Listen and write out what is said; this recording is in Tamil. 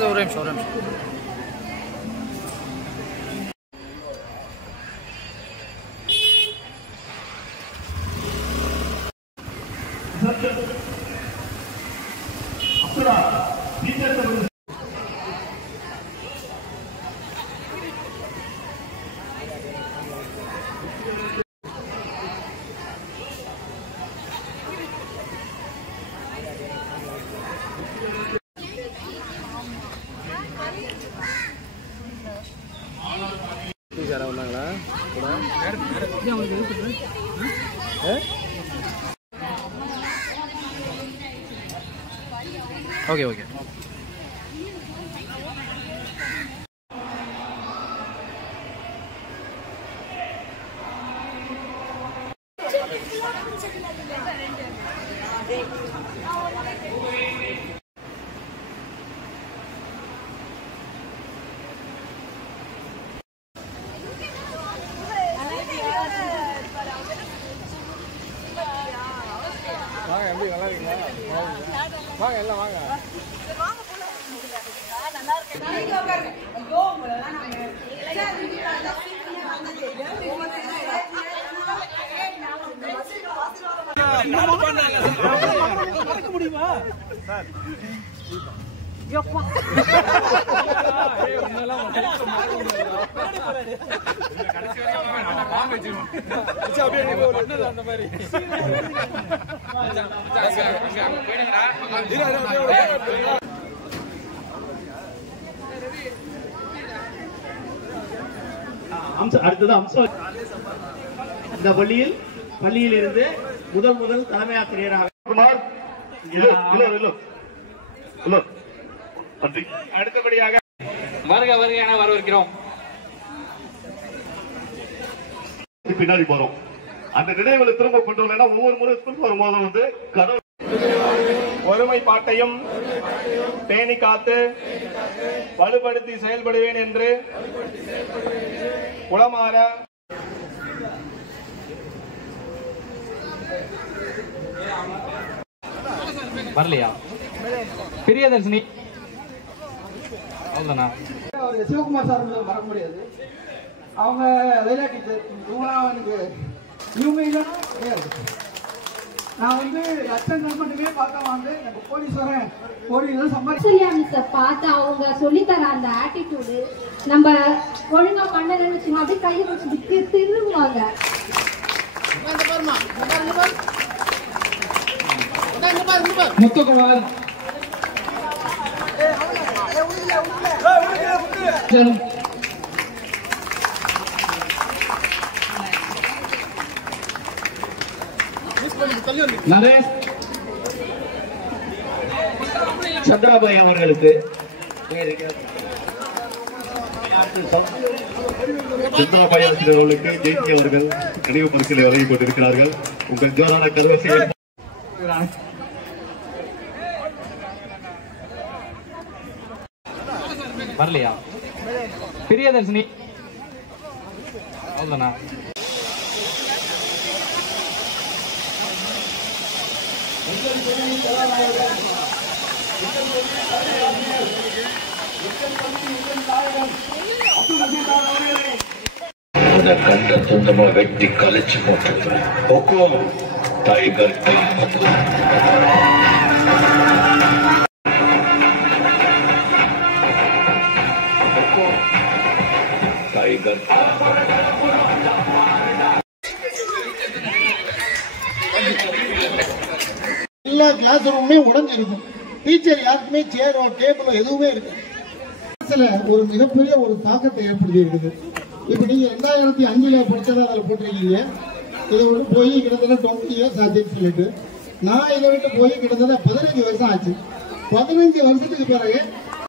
சார் ஒரே நிமிஷம் ஒரே நிமிஷம். வந்தாங்களா ஓகே ஓகே. வாங்க எப்படி நல்லா இருக்கீங்களா? வாங்க எல்லாம் வாங்க. மறக்க முடியுமா சார்? அடுத்தது அம்சம். இந்த பள்ளியில் இருந்து முதல் தலைமை ஆசிரியராக அடுத்தபடியாக வருக வருக என வரவேற்கிறோம். பின்னாடி போறோம். அந்த நினைவுகளை திரும்ப கொண்டு வரலன்னா ஒவ்வொரு முறை ஸ்கூல் வரும்போது வந்து கடவுள் ஒருமைப்பாட்டையும் பேணி காத்து வலுப்படுத்தி செயல்படுவேன் என்று உளமாற வரலையா? பிரியதர்ஷினி அவ்வளோதானா? சிவகுமார் சார் மறக்க முடியாது. அவங்க லைலா டீச்சர். இவங்களாம் எனக்கு இவங்க இல்லைன்னா கிடையாது. நான் வந்து லட்சங்கள் மட்டுமே பார்க்க வந்து எனக்கு கோடீஸ்வரன் கோடி சம்பாதிச்சு பார்த்து அவங்க சொல்லித்தர அந்த ஆட்டிடியூடு நம்ம ஒழுங்கா பண்ணலன்னு வச்சுக்கோங்க, அப்படியே கையை வச்சு திரும்புவாங்க. முத்துக்குமார் நரேஷ் சந்திராபாய் அவர்களுக்கு சந்திராபாய் ஆசிரியர்களுக்கு ஜெயந்தி அவர்கள் நினைவு பரிசுகளை வழங்கிக் கொண்டிருக்கிறார்கள். உங்கள் ஜோரான கருவசை வரலையா? பிரியதர்ஷினி அவ்வளோதானா? கண்ட சொந்தமா வெட்டி கலைச்சு போட்டது ஒக்கும் டைகர் டைகர் எல்லா கிளாஸ் ரூமே உடஞ்சிருக்கும். டீச்சர் யாருக்குமே சேரோ டேபிளோ எதுவுமே இருக்கு. ஒரு மிகப்பெரிய ஒரு தாக்கத்தை ஏற்படுத்தி இருக்குது. இப்ப நீங்க 2005 படிச்சதா அதில் போட்டிருக்கீங்க. இதை விட்டு போய் கிட்டத்தட்ட 20 இயர்ஸ் ஆச்சுன்னு சொல்லிட்டு நான் இதை விட்டு போய் கிட்டத்தட்ட 15 வருஷம் ஆச்சு. 15 வருஷத்துக்கு பிறகு